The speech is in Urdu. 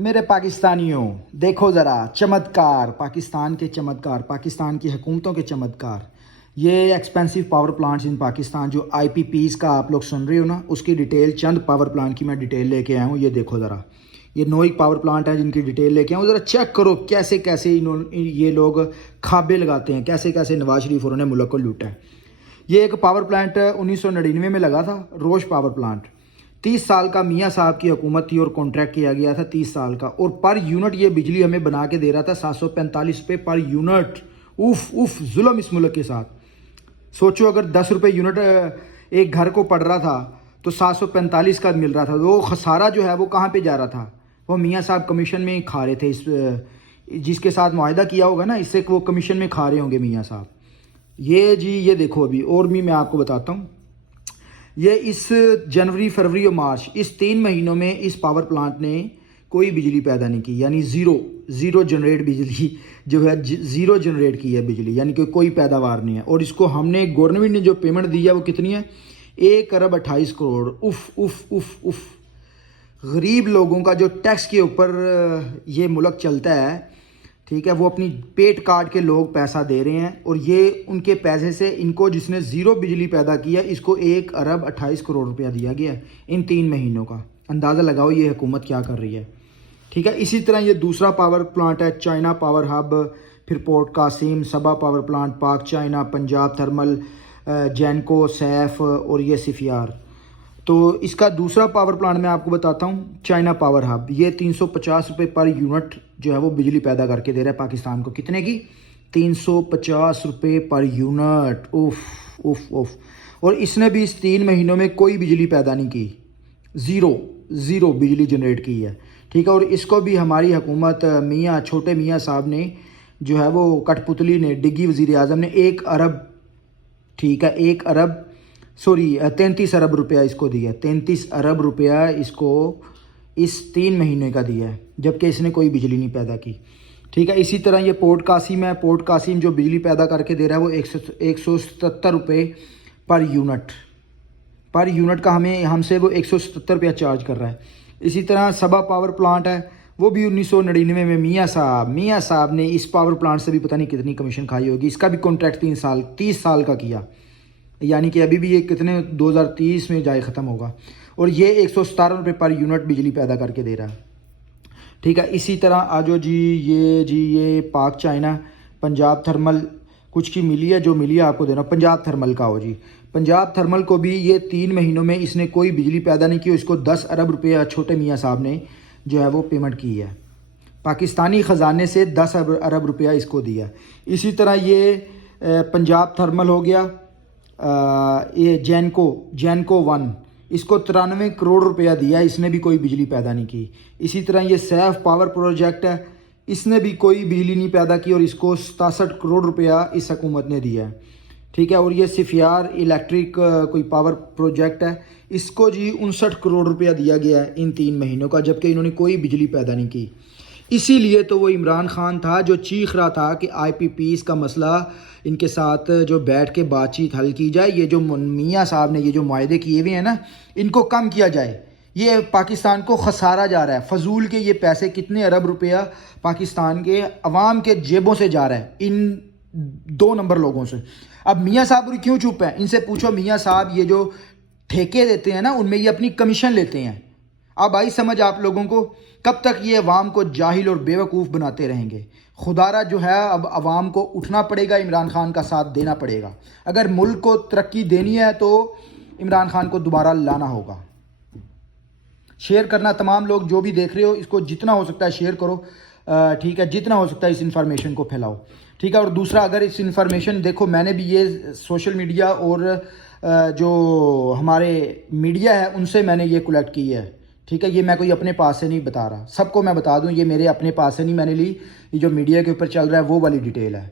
میرے پاکستانیوں دیکھو ذرا چمتکار، پاکستان کے چمتکار، پاکستان کی حکومتوں کے چمتکار، یہ ایکسپینسو پاور پلانٹس ان پاکستان جو آئی پی پیز کا آپ لوگ سن رہے ہو نا، اس کی ڈیٹیل چند پاور پلانٹ کی میں ڈیٹیل لے کے آیا ہوں۔ یہ دیکھو ذرا، یہ نوئک پاور پلانٹ ہے جن کی ڈیٹیل لے کے آیا ہوں۔ ذرا چیک کرو کیسے کیسے یہ لوگ کھابے لگاتے ہیں، کیسے کیسے نواز شریف اور انہوں نے ملک کو لوٹا ہے۔ یہ ایک پاور پلانٹ 1999 میں لگا تھا، روش پاور پلانٹ۔ 30 سال کا میاں صاحب کی حکومت تھی اور کانٹریکٹ کیا گیا تھا 30 سال کا، اور پر یونٹ یہ بجلی ہمیں بنا کے دے رہا تھا 745 روپے پر یونٹ۔ اوف ظلم اس ملک کے ساتھ۔ سوچو اگر 10 روپے یونٹ ایک گھر کو پڑ رہا تھا تو 745 کا مل رہا تھا، وہ خسارہ جو ہے وہ کہاں پہ جا رہا تھا؟ وہ میاں صاحب کمیشن میں کھا رہے تھے، جس کے ساتھ معاہدہ کیا ہوگا نا، اس سے وہ کمیشن میں کھا رہے ہوں گے میاں صاحب۔ یہ دیکھو ابھی اور بھی میں آپ کو بتاتا ہوں۔ یہ اس جنوری، فروری اور مارچ، اس 3 مہینوں میں اس پاور پلانٹ نے کوئی بجلی پیدا نہیں کی، یعنی زیرو جنریٹ بجلی جو ہے، زیرو جنریٹ کی ہے بجلی، یعنی کہ کوئی پیداوار نہیں ہے۔ اور اس کو ہم نے گورنمنٹ نے جو پیمنٹ دی ہے وہ کتنی ہے؟ 1 ارب 28 کروڑ۔ اف غریب لوگوں کا جو ٹیکس کے اوپر یہ ملک چلتا ہے، ٹھیک ہے، وہ اپنی پیٹ کاٹ کے لوگ پیسہ دے رہے ہیں، اور یہ ان کے پیسے سے ان کو جس نے زیرو بجلی پیدا کیا اس کو 1 ارب 28 کروڑ روپیہ دیا گیا ہے ان 3 مہینوں کا۔ اندازہ لگاؤ یہ حکومت کیا کر رہی ہے، ٹھیک ہے۔ اسی طرح یہ دوسرا پاور پلانٹ ہے چائنا پاور ہب، پھر پورٹ قاسم، سبا پاور پلانٹ، پاک چائنا، پنجاب تھرمل، جینکو، سیف اور یہ سفیار۔ تو اس کا دوسرا پاور پلانٹ میں آپ کو بتاتا ہوں، چائنا پاور ہب۔ یہ 350 روپے پر یونٹ جو ہے وہ بجلی پیدا کر کے دے رہا ہے پاکستان کو۔ کتنے کی؟ 350 روپے پر یونٹ۔ اوف اور اس نے بھی اس 3 مہینوں میں کوئی بجلی پیدا نہیں کی، زیرو بجلی جنریٹ کی ہے، ٹھیک ہے۔ اور اس کو بھی ہماری حکومت چھوٹے میاں صاحب نے جو ہے وہ کٹ پتلی نے، ڈگی وزیر اعظم نے 1 ارب، ٹھیک ہے، 33 ارب روپیہ اس کو دیا ہے۔ 33 ارب روپیہ اس کو اس 3 مہینے کا دیا ہے، جبکہ اس نے کوئی بجلی نہیں پیدا کی، ٹھیک ہے۔ اسی طرح یہ پورٹ قاسم ہے، پورٹ قاسم جو بجلی پیدا کر کے دے رہا ہے وہ 177 روپے پر یونٹ کا ہم سے وہ 177 روپیہ چارج کر رہا ہے۔ اسی طرح سبا پاور پلانٹ ہے، وہ بھی 1999 میں میاں صاحب نے اس پاور پلانٹ سے بھی پتہ نہیں کتنی کمیشن کھائی ہوگی۔ اس کا بھی کانٹریکٹ 30 سال کا کیا، یعنی کہ ابھی بھی یہ کتنے 2030 میں جائے ختم ہوگا، اور یہ 117 روپے پر یونٹ بجلی پیدا کر کے دے رہا ہے، ٹھیک ہے۔ اسی طرح آجو یہ پاک چائنا، پنجاب تھرمل کچھ کی ملی ہے، جو ملی ہے آپ کو دینا، پنجاب تھرمل کا ہو جی۔ پنجاب تھرمل کو بھی یہ 3 مہینوں میں اس نے کوئی بجلی پیدا نہیں کی، اس کو 10 ارب روپیہ چھوٹے میاں صاحب نے جو ہے وہ پیمنٹ کی ہے، پاکستانی خزانے سے 10 ارب روپیہ اس کو دیا۔ اسی طرح یہ پنجاب تھرمل ہو گیا، یہ جینکو 1، اس کو 93 کروڑ روپیہ دیا، اس نے بھی کوئی بجلی پیدا نہیں کی۔ اسی طرح یہ سیف پاور پروجیکٹ ہے، اس نے بھی کوئی بجلی نہیں پیدا کی، اور اس کو 67 کروڑ روپیہ اس حکومت نے دیا ہے، ٹھیک ہے۔ اور یہ سفیار الیکٹرک کوئی پاور پروجیکٹ ہے، اس کو جی 59 کروڑ روپیہ دیا گیا ہے ان 3 مہینوں کا، جبکہ انہوں نے کوئی بجلی پیدا نہیں کی۔ اسی لیے تو وہ عمران خان تھا جو چیخ رہا تھا کہ آئی پی پیز کا مسئلہ ان کے ساتھ جو بیٹھ کے بات چیت حل کی جائے، یہ جو میاں صاحب نے یہ جو معاہدے کیے ہوئے ہیں نا، ان کو کم کیا جائے۔ یہ پاکستان کو خسارہ جا رہا ہے، فضول کے یہ پیسے کتنے ارب روپیہ پاکستان کے عوام کے جیبوں سے جا رہا ہے، ان 2 نمبر لوگوں سے۔ اب میاں صاحب کیوں چپ ہیں؟ ان سے پوچھو میاں صاحب یہ جو ٹھیکے دیتے ہیں نا، ان میں یہ اپنی کمیشن لیتے ہیں۔ اب آئی سمجھ آپ لوگوں کو؟ کب تک یہ عوام کو جاہل اور بیوقوف بناتے رہیں گے؟ خدارہ جو ہے اب عوام کو اٹھنا پڑے گا، عمران خان کا ساتھ دینا پڑے گا۔ اگر ملک کو ترقی دینی ہے تو عمران خان کو دوبارہ لانا ہوگا۔ شیئر کرنا تمام لوگ جو بھی دیکھ رہے ہو، اس کو جتنا ہو سکتا ہے شیئر کرو، ٹھیک ہے، جتنا ہو سکتا ہے اس انفارمیشن کو پھیلاؤ، ٹھیک ہے۔ اور دوسرا، اگر اس انفارمیشن دیکھو، میں نے بھی یہ سوشل میڈیا اور جو ہمارے میڈیا ہے ان سے میں نے یہ کلیکٹ کی ہے، ٹھیک ہے۔ یہ میں کوئی اپنے پاس سے نہیں بتا رہا، سب کو میں بتا دوں یہ میرے اپنے پاس سے نہیں میں نے لی، یہ جو میڈیا کے اوپر چل رہا ہے وہ والی ڈیٹیل ہے۔